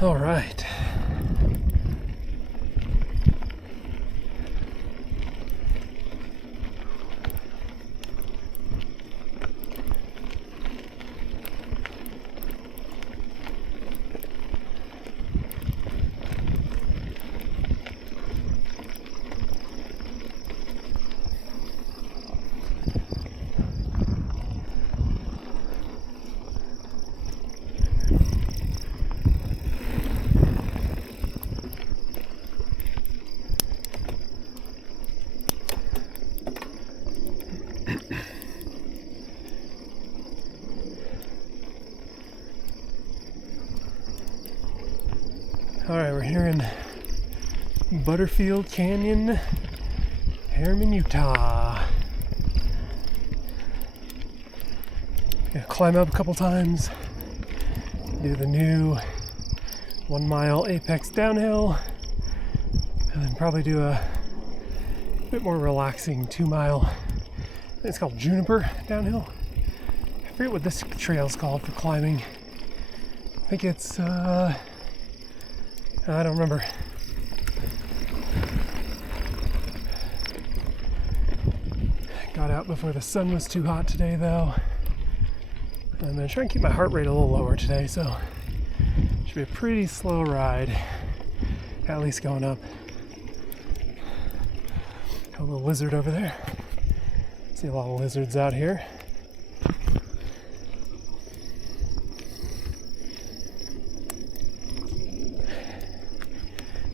All right. All right, we're here in Butterfield Canyon, Harriman, Utah. Gonna climb up a couple times, do the new 1 mile apex downhill, and then probably do a bit more relaxing 2 mile, I think it's called Juniper downhill. I forget what this trail's called for climbing. I think it's, I don't remember. Got out before the sun was too hot today though. I'm gonna try and keep my heart rate a little lower today, so it should be a pretty slow ride, at least going up. Got a little lizard over there. See a lot of lizards out here.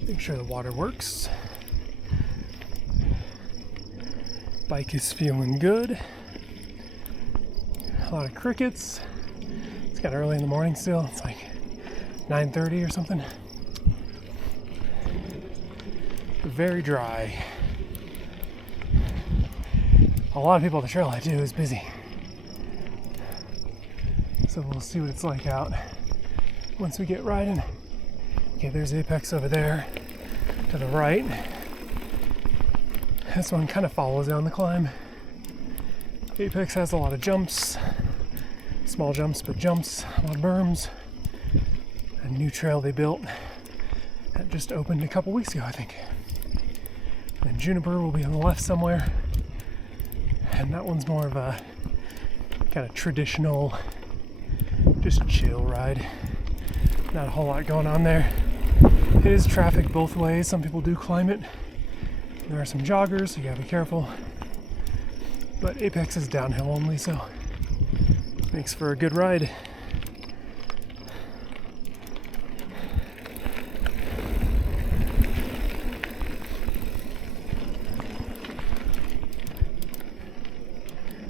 Make sure the water works. Bike is feeling good. A lot of crickets. It's kind of early in the morning still. It's like 9:30 or something. Very dry. A lot of people on the trail I do is busy. So we'll see what it's like out once we get riding. Okay, there's Apex over there to the right. This one kind of follows down the climb. Apex has a lot of jumps, small jumps, but jumps, a lot of berms. A new trail they built that just opened a couple weeks ago, I think. And Juniper will be on the left somewhere. And that one's more of a kind of traditional, just chill ride. Not a whole lot going on there. It is traffic both ways. Some people do climb it. There are some joggers, so you gotta be careful. But Apex is downhill only, so makes for a good ride.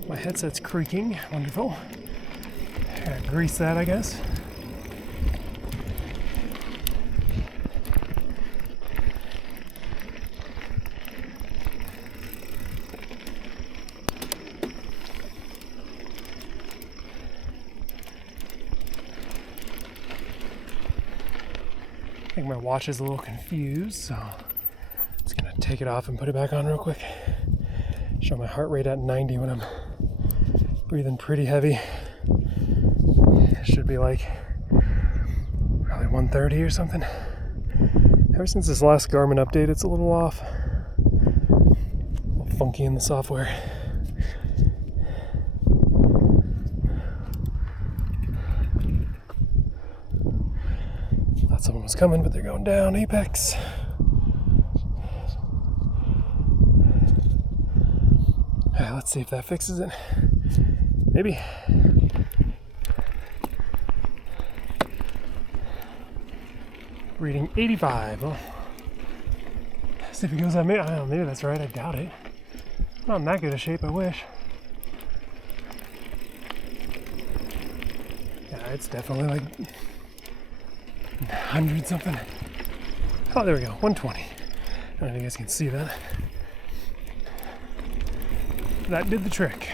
My headset's creaking. Wonderful. Gotta grease that, I guess. I think my watch is a little confused, so I'm just gonna take it off and put it back on real quick. Show my heart rate at 90 when I'm breathing pretty heavy. It should be like probably 130 or something. Ever since this last Garmin update, it's a little off. A little funky in the software. Thought someone was coming, but they're going down. Apex. Alright, let's see if that fixes it. Maybe. Reading 85. Well, see if it goes on me. I don't know, maybe that's right. I doubt it. Not in that good a shape, I wish. Yeah, it's definitely like 100 something. Oh, there we go. 120. I don't know if you guys can see that. That did the trick.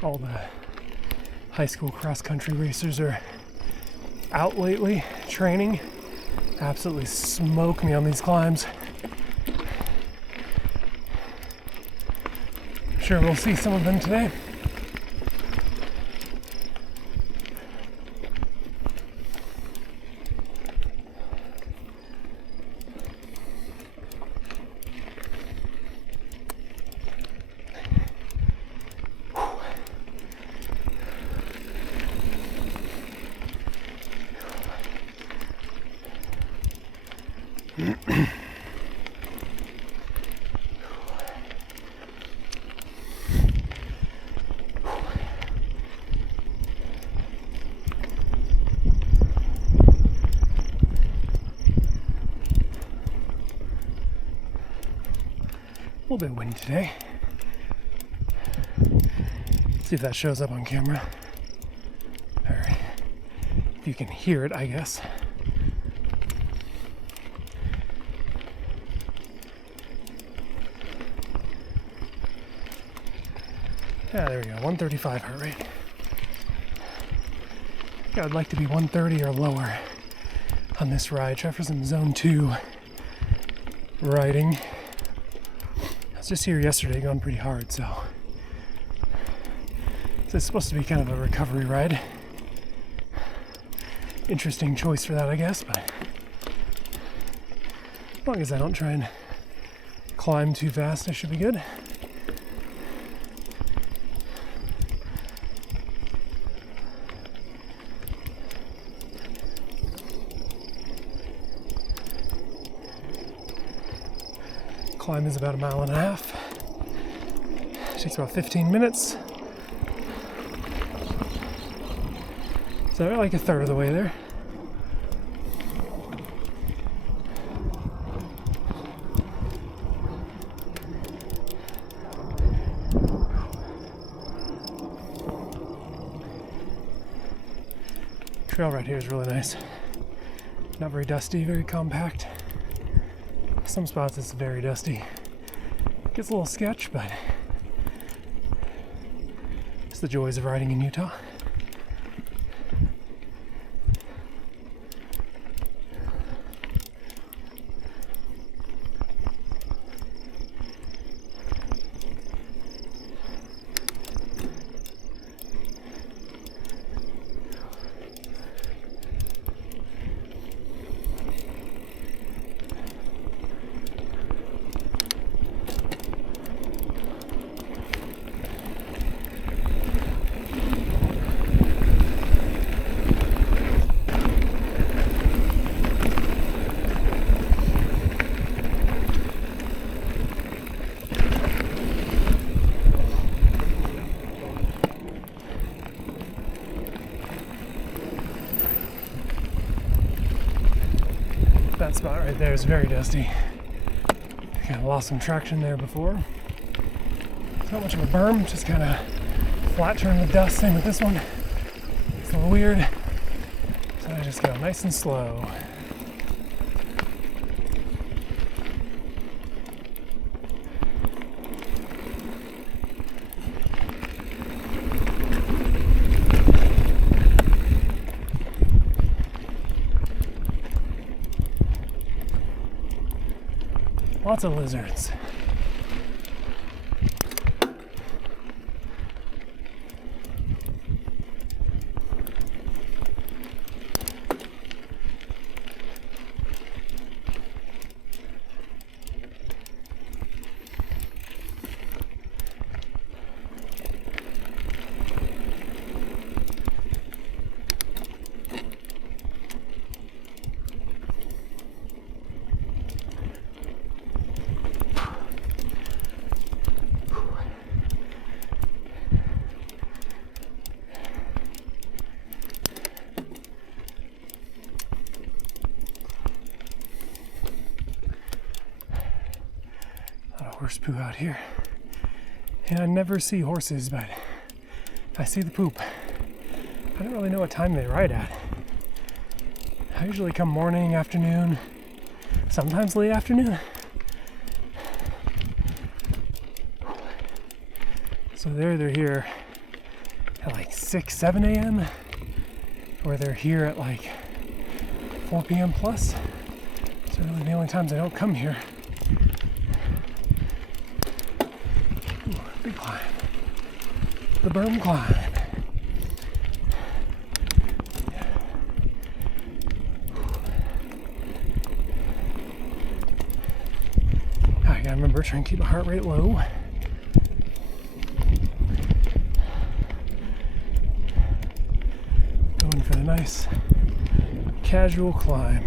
All the high school cross-country racers are out lately training. absolutely smoke me on these climbs. Sure, we'll see some of them today. A little bit windy today. See if that shows up on camera. Or if you can hear it, I guess. Yeah, there we go. 135 heart rate. I would like to be 130 or lower on this ride. Try for some zone 2 riding. I was just here yesterday going pretty hard, so this is supposed to be kind of a recovery ride. Interesting choice for that, I guess, but as long as I don't try and climb too fast, I should be good. Climb is about 1.5 miles. It takes about 15 minutes. So like a third of the way there. Trail right here is really nice. Not very dusty, very compact. Some spots it's very dusty. Gets a little sketch, but it's the joys of riding in Utah. That spot right there is very dusty. Kind of lost some traction there before. It's not much of a berm, just kind of flat turn with dust. Same with this one. It's a little weird. So I just go nice and slow. Lots of lizards. Horse poo out here. And I never see horses, but I see the poop. I don't really know what time they ride at. I usually come morning, afternoon, sometimes late afternoon. So they're here at like 6, 7 a.m. or they're here at like 4 p.m. plus. So really the only times I don't come here. Ooh, big climb. The berm climb. I gotta remember trying to keep my heart rate low. Going for the nice casual climb.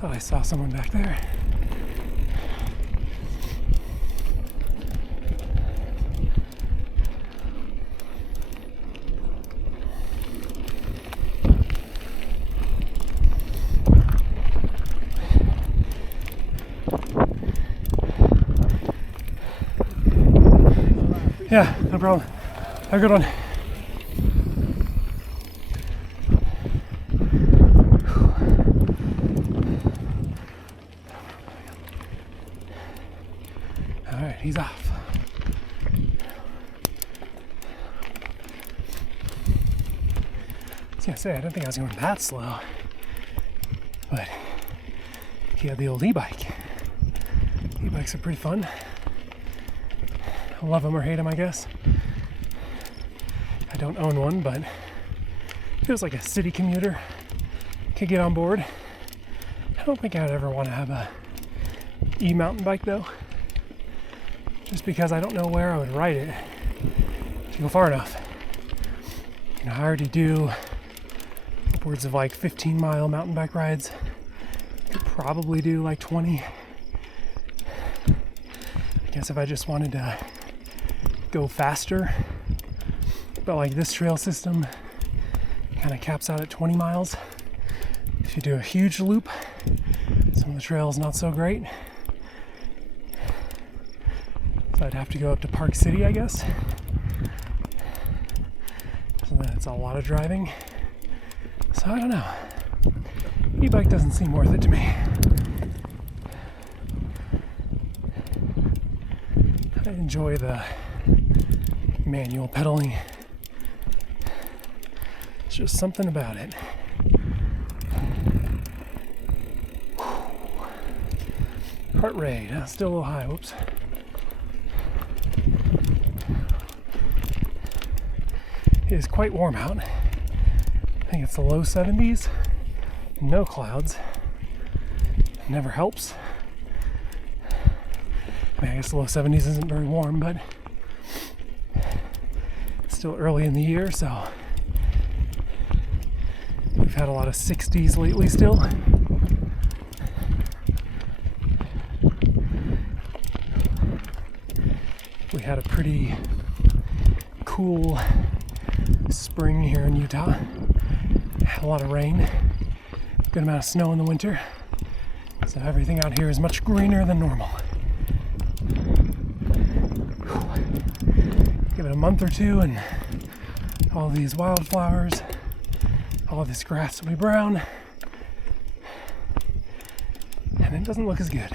Thought I saw someone back there. Yeah, no problem. Have a good one. All right, he's off. I was gonna say, I didn't think I was going that slow, but he had the old e-bike. E-bikes are pretty fun. I love them or hate them, I guess. I don't own one, but feels like a city commuter. Could get on board. I don't think I'd ever want to have a e-mountain bike though, just because I don't know where I would ride it to go far enough. You know, I already do upwards of like 15-mile mountain bike rides. Could probably do like 20. I guess if I just wanted to go faster, but like this trail system kind of caps out at 20 miles. If you do a huge loop, some of the trails not so great. So I'd have to go up to Park City, I guess. So then it's a lot of driving. So I don't know. E-bike doesn't seem worth it to me. I enjoy the manual pedaling. It's just something about it. Heart rate, still a little high, whoops. It is quite warm out. I think it's the low 70s, no clouds. Never helps. I mean, I guess the low 70s isn't very warm, but it's still early in the year, so we've had a lot of 60s lately still. We had a pretty cool spring here in Utah. Had a lot of rain, good amount of snow in the winter, so everything out here is much greener than normal. Give it a month or two and all these wildflowers, all this grass will be brown, and it doesn't look as good.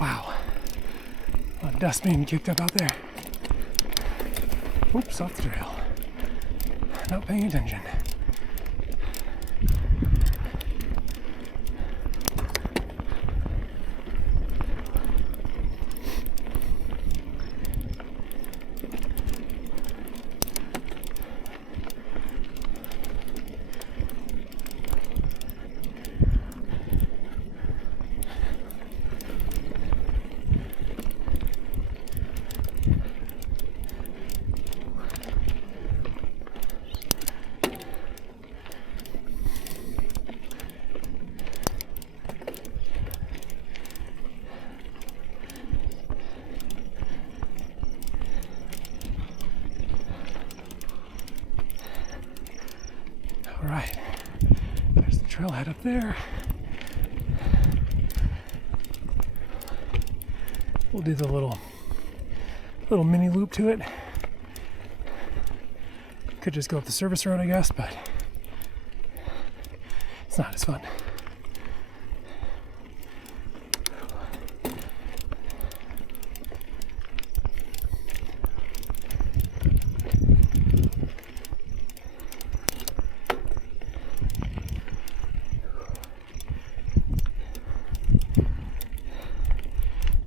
Wow, a lot of dust being kicked up out there. Oops, off the trail. Not paying attention. trailhead up there. We'll do the little mini loop to it. Could just go up the service road, I guess, but it's not as fun.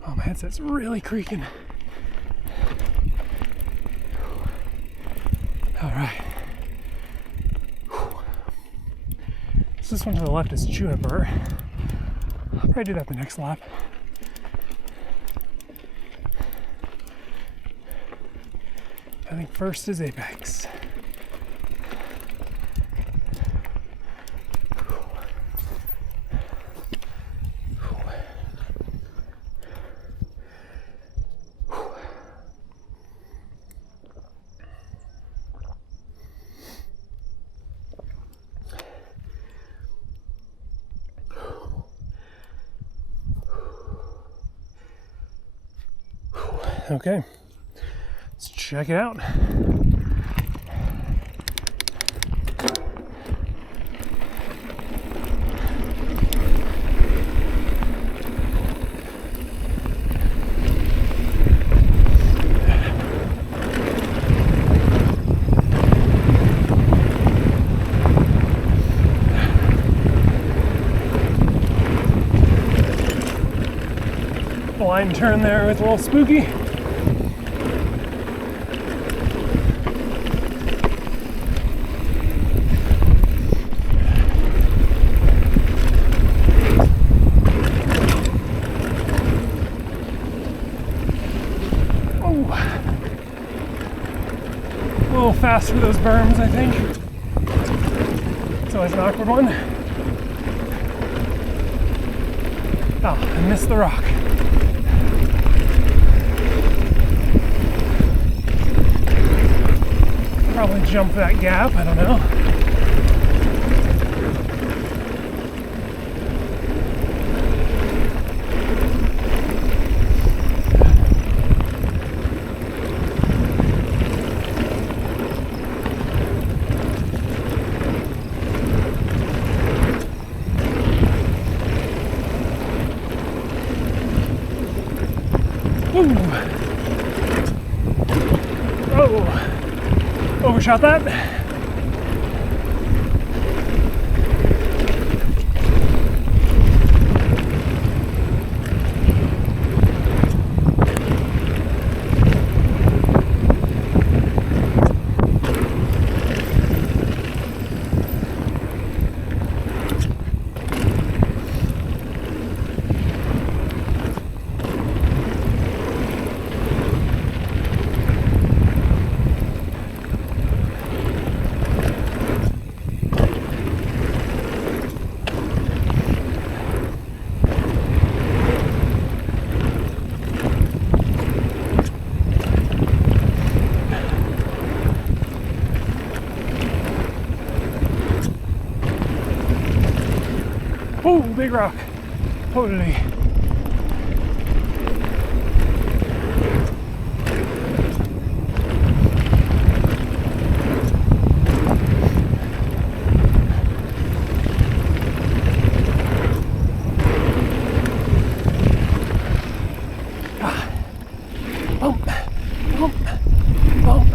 Oh, my headset's really creaking. All right. So this one to the left is Juniper. I'll probably do that the next lap. I think first is Apex. Okay, let's check it out. Blind turn there with a little spooky. A little fast for those berms, I think. It's always an awkward one. Oh, I missed the rock. Probably jump that gap, I don't know. Oh, overshot that. Oh, big rock. Totally. Bump, bump, bump.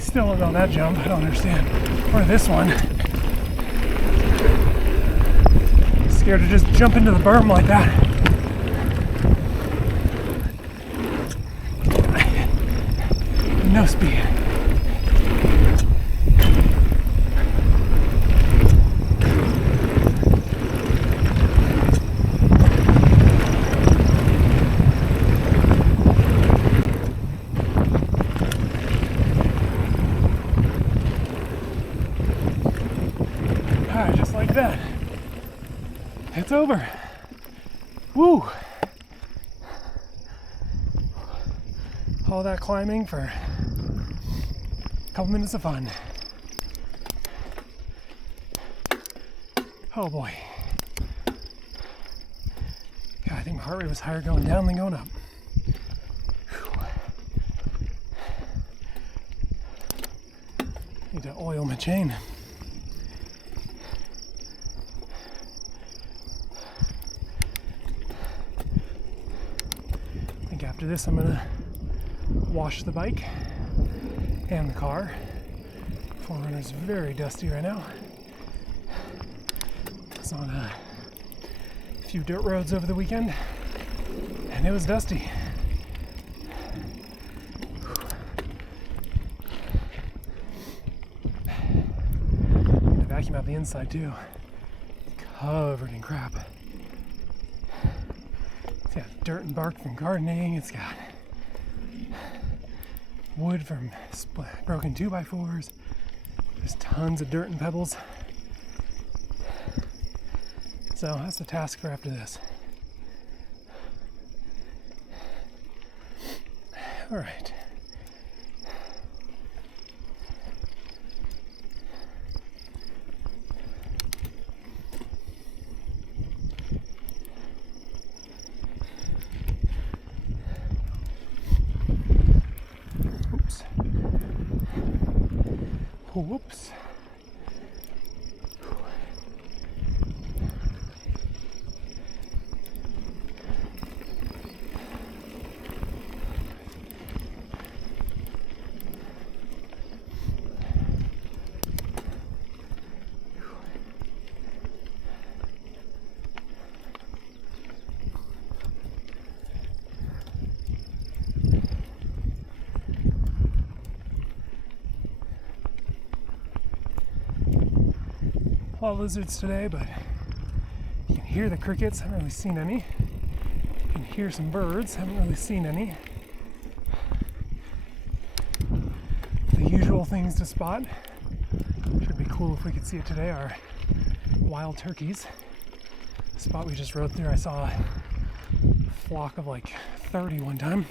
Still don't know that jump. I don't understand. Or this one. Scared to just jump into the berm like that. No speed. Just like that. It's over. Woo! all that climbing for a couple minutes of fun. Oh boy. God, I think my heart rate was higher going down than going up. Whew. Need to oil my chain. I think after this I'm gonna wash the bike and the car. Forerunner's very dusty right now. I was on a few dirt roads over the weekend and it was dusty. I'm gonna vacuum out the inside too. It's covered in crap. It's got dirt and bark from gardening. It's got wood from broken 2x4s. There's tons of dirt and pebbles. So that's the task for after this. All right. Oops. Whoops. A lot of lizards today, but you can hear the crickets. Haven't really seen any. You can hear some birds. Haven't really seen any. The usual things to spot. Should be cool if we could see it today. Are wild turkeys. The spot we just rode through, I saw a flock of like 30 one time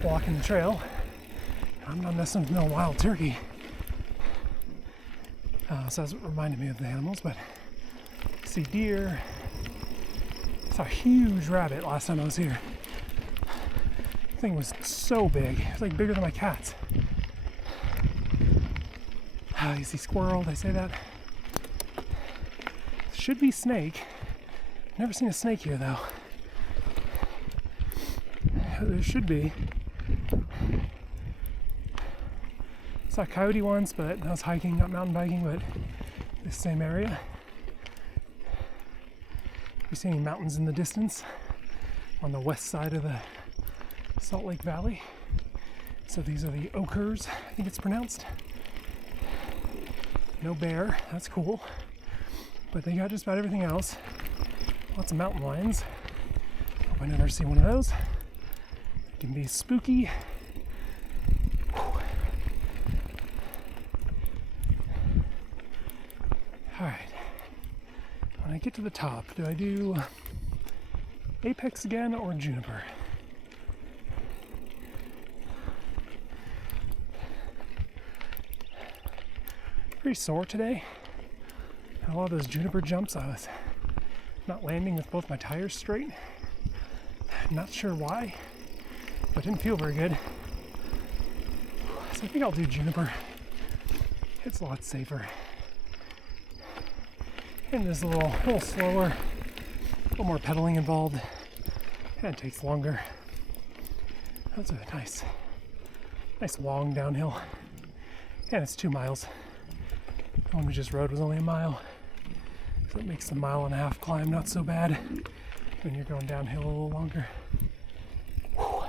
blocking the trail. I'm not messing with no wild turkey. So that's what reminded me of the animals, but I see deer. I saw a huge rabbit last time I was here. The thing was so big. It was like bigger than my cats. You see squirrel, they say that. Should be snake. Never seen a snake here though. There should be. Saw a coyote once, but I was hiking, not mountain biking, but this same area. You see any mountains in the distance on the west side of the Salt Lake Valley. So these are the Ochres, I think it's pronounced. No bear, that's cool. But they got just about everything else. Lots of mountain lions. Hope I never see one of those. It can be spooky. Alright, when I get to the top, do I do apex again or juniper? Pretty sore today. A lot of those juniper jumps, I was not landing with both my tires straight. Not sure why, but didn't feel very good. So I think I'll do juniper. It's a lot safer. And it's a little slower, a little more pedaling involved, and it takes longer. That's a nice long downhill. And it's 2 miles. The one we just rode was only a mile. So it makes the 1.5 mile climb not so bad when you're going downhill a little longer. Whew.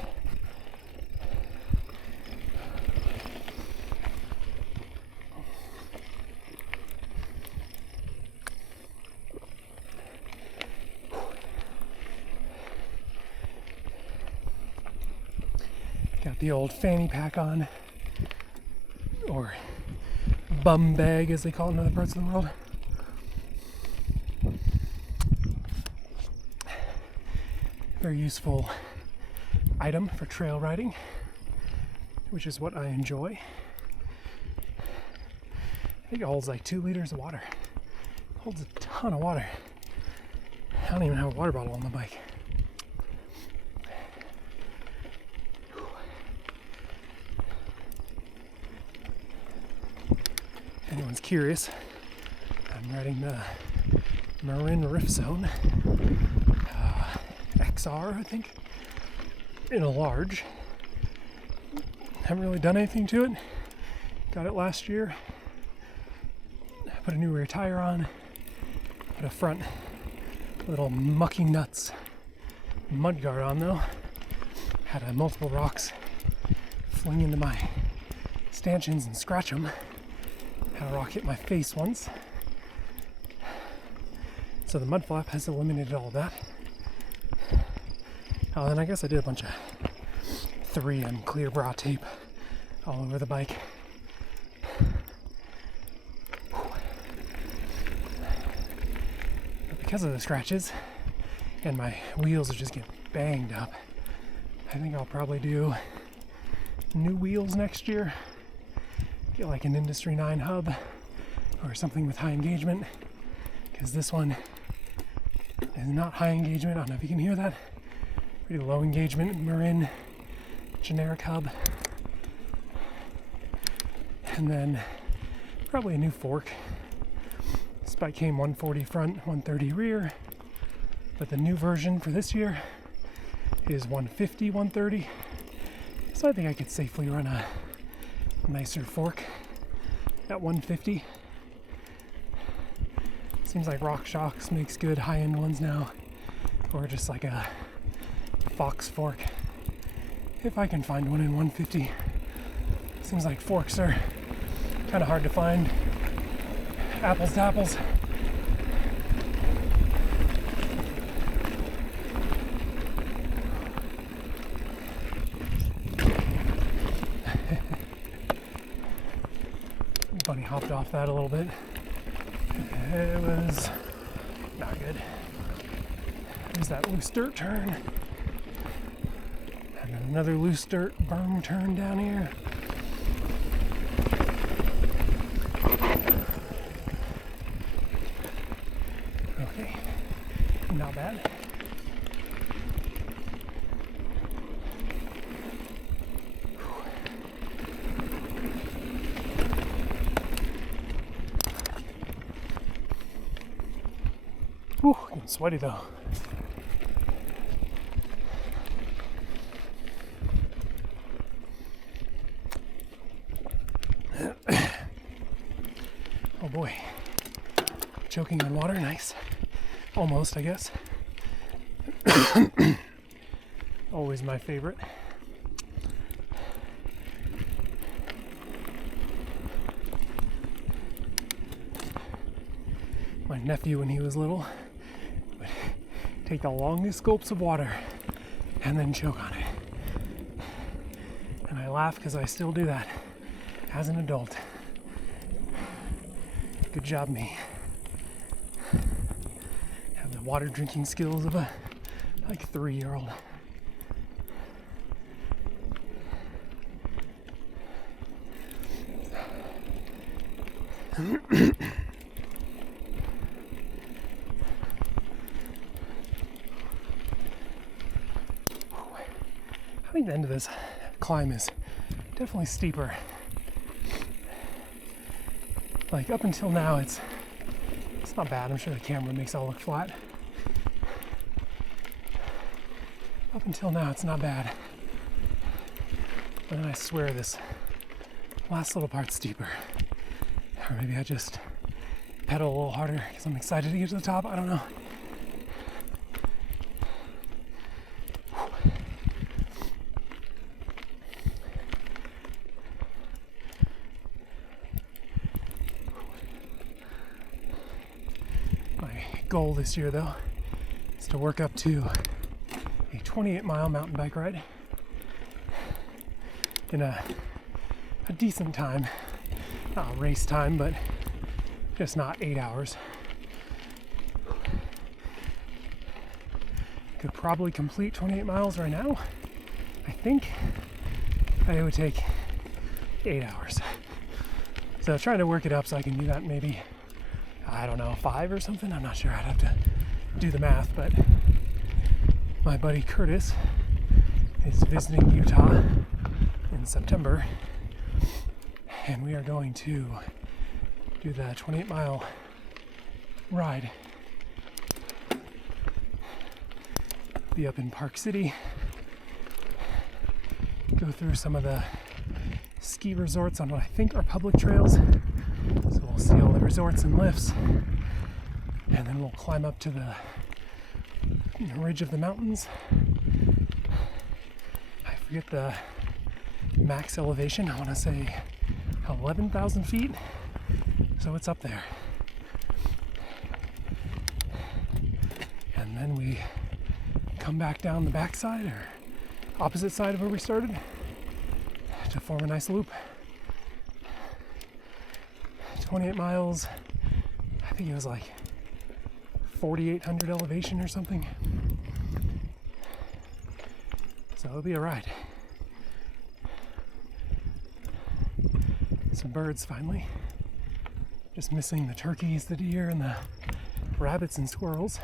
Got the old fanny pack on, or bum bag as they call it in other parts of the world. Very useful item for trail riding, which is what I enjoy. I think it holds like 2 liters of water. It holds a ton of water. I don't even have a water bottle on the bike. If anyone's curious, I'm riding the Marin Rift Zone XR, I think, in a large. Haven't really done anything to it. Got it last year. Put a new rear tire on. Put a front little mucky nuts mud guard on though. Had multiple rocks fling into my stanchions and scratch them. Had a rock hit my face once. So the mud flap has eliminated all of that. Oh, then I guess I did a bunch of 3M clear bra tape all over the bike. But because of the scratches and my wheels are just getting banged up, I think I'll probably do new wheels next year. Get like an Industry 9 hub or something with high engagement, because this one is not high engagement. I don't know if you can hear that. Pretty low engagement Marin generic hub. And then probably a new fork. This bike came 140 front, 130 rear, but the new version for this year is 150, 130. So I think I could safely run a nicer fork at 150. Seems like RockShox makes good high-end ones now, or just like a Fox fork. If I can find one in 150. Seems like forks are kind of hard to find. Apples to apples. Bunny hopped off that a little bit. It was not good. There's that loose dirt turn. And then another loose dirt berm turn down here. Okay, not bad. Whew, getting sweaty though. Oh boy. Choking on water, nice. Almost, I guess. Always my favorite. My nephew, when he was little, would take the longest gulps of water and then choke on it. And I laugh because I still do that as an adult. Good job, me. Have the water drinking skills of a 3-year-old. I think the end of this climb is definitely steeper. Like up until now, it's not bad. I'm sure the camera makes it all look flat. Up until now, it's not bad. But then I swear this last little part's steeper. Or maybe I just pedal a little harder because I'm excited to get to the top. I don't know. Goal this year though is to work up to a 28-mile mountain bike ride in a decent time. Not a race time, but just not 8 hours. Could probably complete 28 miles right now I think it would take 8 hours. So trying to work it up so I can do that maybe, I don't know, 5 or something. I'm not sure. I'd have to do the math, but my buddy Curtis is visiting Utah in September, and we are going to do the 28-mile ride. Be up in Park City, go through some of the ski resorts on what I think are public trails. So we'll see all the resorts and lifts, and then we'll climb up to the ridge of the mountains. I forget the max elevation. I want to say 11,000 feet. So it's up there. And then we come back down the backside or opposite side of where we started to form a nice loop. 28 miles. I think it was like 4,800 elevation or something. So it'll be a ride. Some birds finally. Just missing the turkeys, the deer, and the rabbits and squirrels.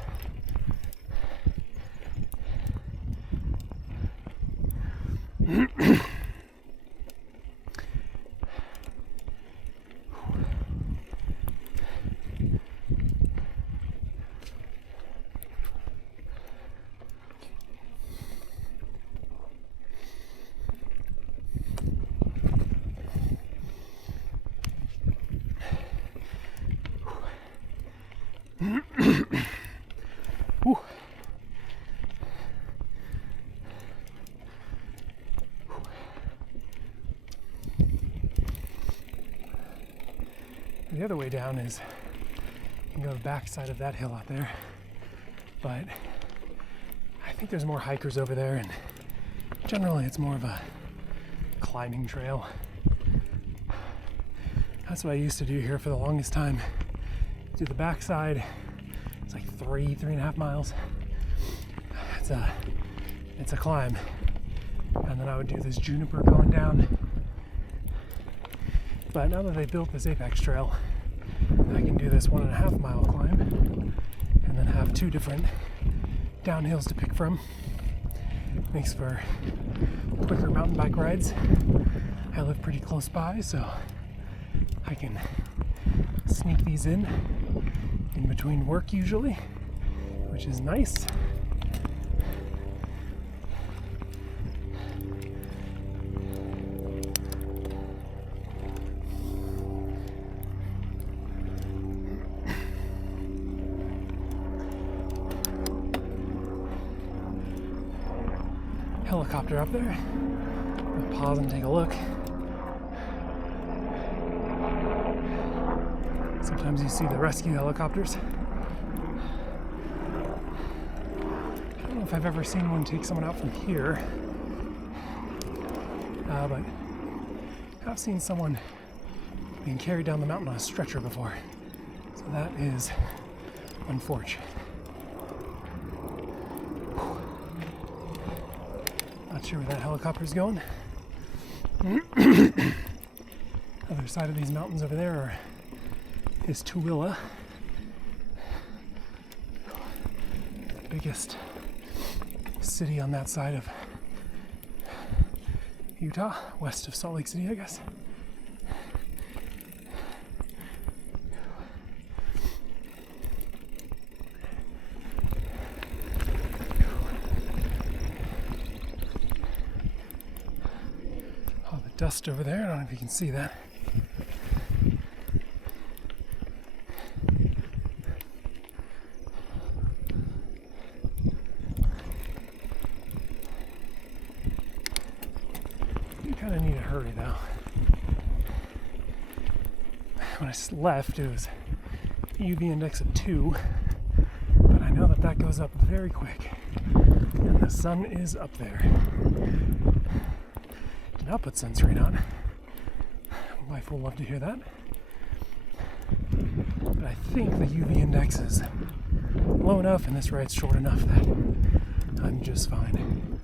Whew. The other way down is you can go to the back side of that hill out there, but I think there's more hikers over there, and generally it's more of a climbing trail. That's what I used to do here for the longest time. Do the backside. It's like 3.5 miles. It's a climb, and then I would do this juniper going down. But now that they built this Apex Trail, I can do this 1.5 mile climb, and then have 2 different downhills to pick from. Makes for quicker mountain bike rides. I live pretty close by, so I can sneak these in between work usually, which is nice. Helicopter up there. I'll pause and take a look. Sometimes you see the rescue helicopters. I don't know if I've ever seen one take someone out from here, but I've seen someone being carried down the mountain on a stretcher before. So that is unfortunate. Not sure where that helicopter's going. Other side of these mountains over there is Tooele, the biggest city on that side of Utah, west of Salt Lake City, I guess. All the dust over there, I don't know if you can see that. Kind of need to hurry though. When I left, it was UV index of 2, but I know that that goes up very quick, and the sun is up there. Did not put sunscreen on. My wife will love to hear that. But I think the UV index is low enough, and this ride's short enough that I'm just fine.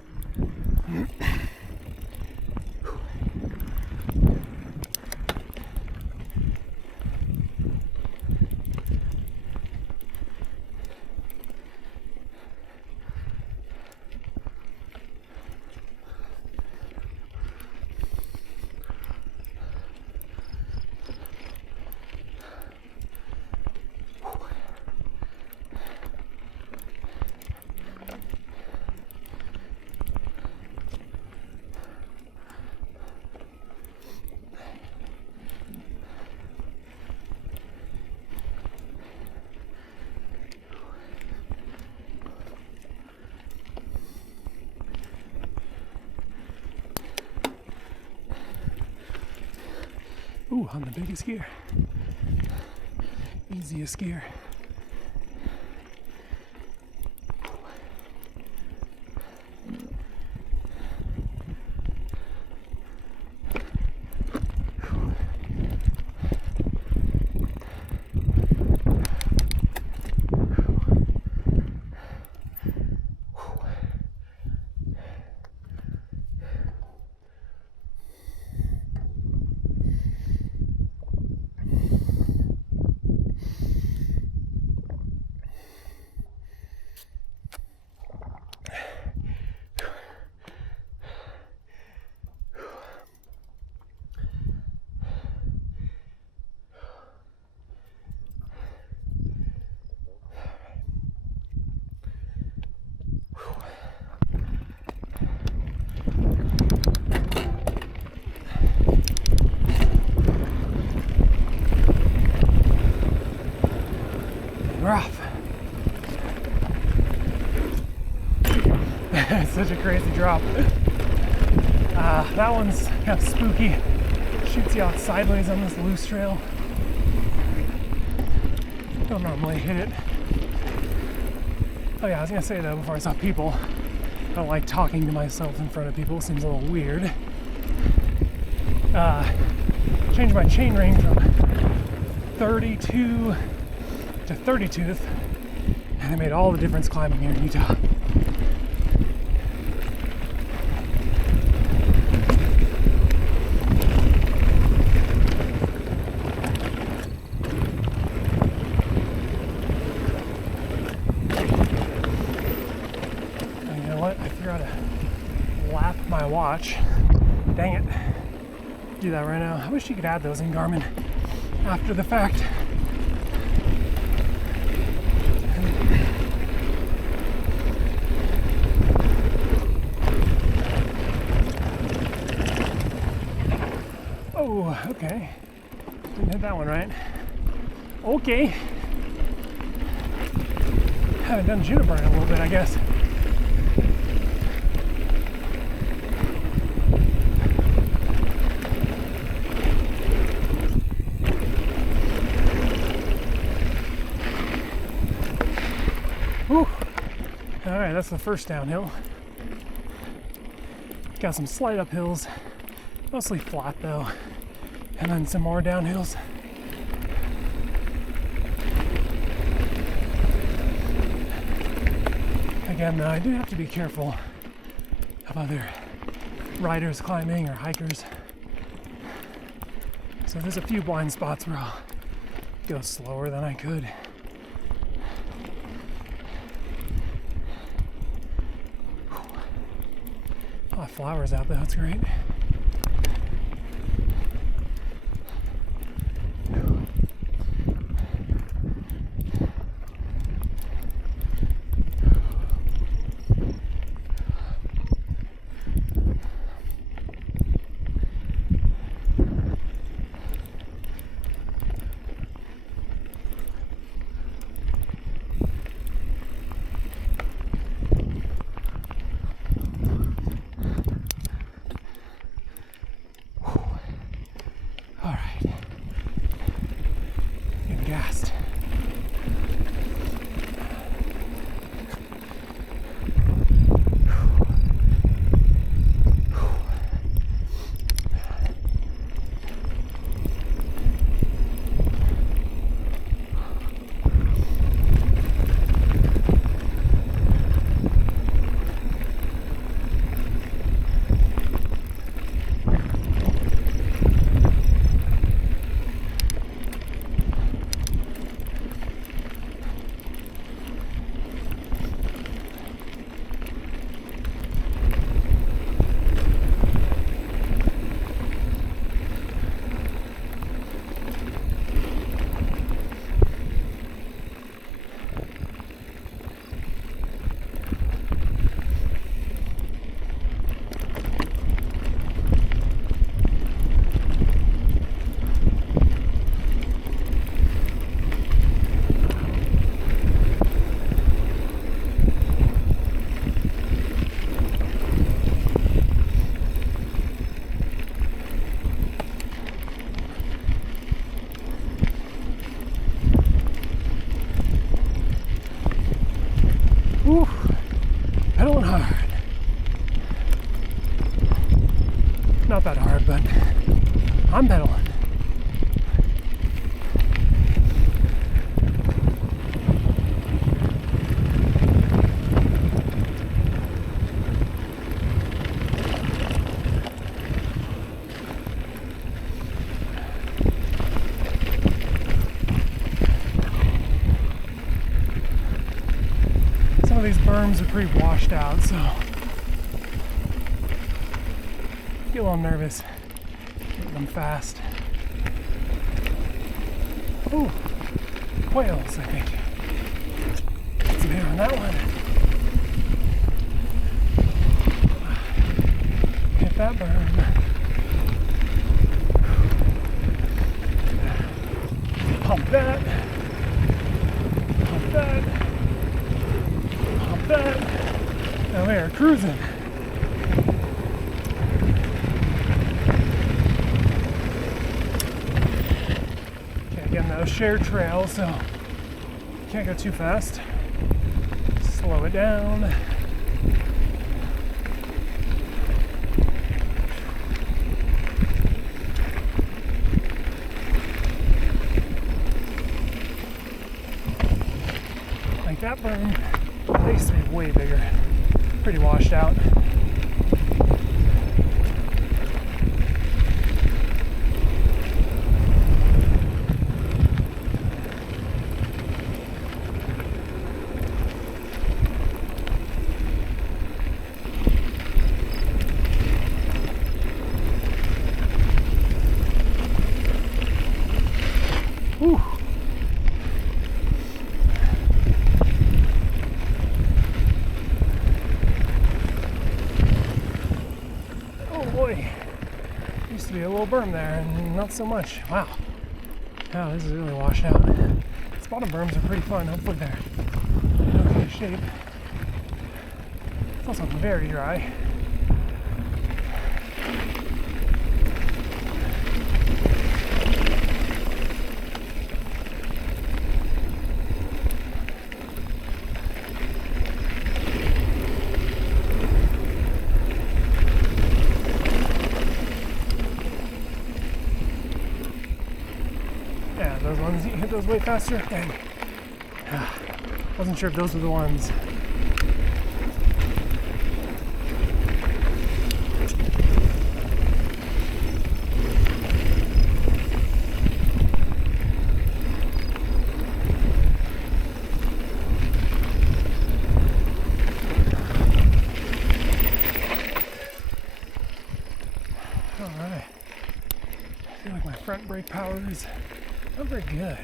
Ooh, on the biggest gear. Easiest gear. Rough. It's such a crazy drop. That one's kind of spooky. Shoots you out sideways on this loose trail. Don't normally hit it. Oh yeah, I was gonna say though, before I saw people, I don't like talking to myself in front of people. It seems a little weird. Changed my chain ring from 32 to 30 tooth, and it made all the difference climbing here in Utah. And you know what? I forgot to lap my watch. Dang it. Do that right now. I wish you could add those in Garmin after the fact. Oh, okay. Didn't hit that one right. Okay. Haven't done juniper in a little bit, I guess. Whew. All right, that's the first downhill. Got some slight uphills, mostly flat though, and then some more downhills. Again, though, I do have to be careful of other riders climbing or hikers. So there's a few blind spots where I'll go slower than I could. A lot of flowers out there, that's great. I'm pedaling. Some of these berms are pretty washed out, so I get a little nervous getting them fast. Ooh, quails, I think. Get some hair on that one. Hit that berm. Pump that. Pump that. Pump that. Now we are cruising. Again, those shared trails, so can't go too fast. Slow it down. Like that berm, they used to be way bigger. Pretty washed out. Whew. Oh boy, used to be a little berm there and not so much. Wow, wow, this is really washed out. These bottom berms are pretty fun. Hopefully they're in okay shape. It's also very dry. Yeah, those ones, you hit those way faster. Dang. Wasn't sure if those were the ones. Alright. I feel like my front brake power is not very good.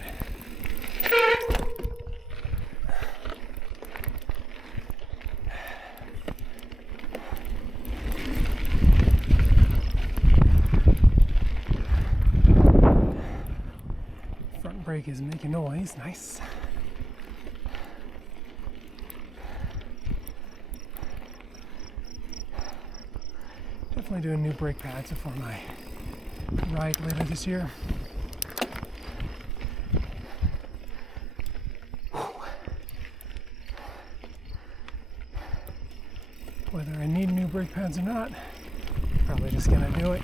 Front brake is making noise. Nice. Definitely doing new brake pads before my ride later this year. Whether I need new brake pads or not, probably just gonna do it.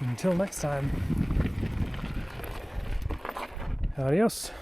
Until next time. Adios.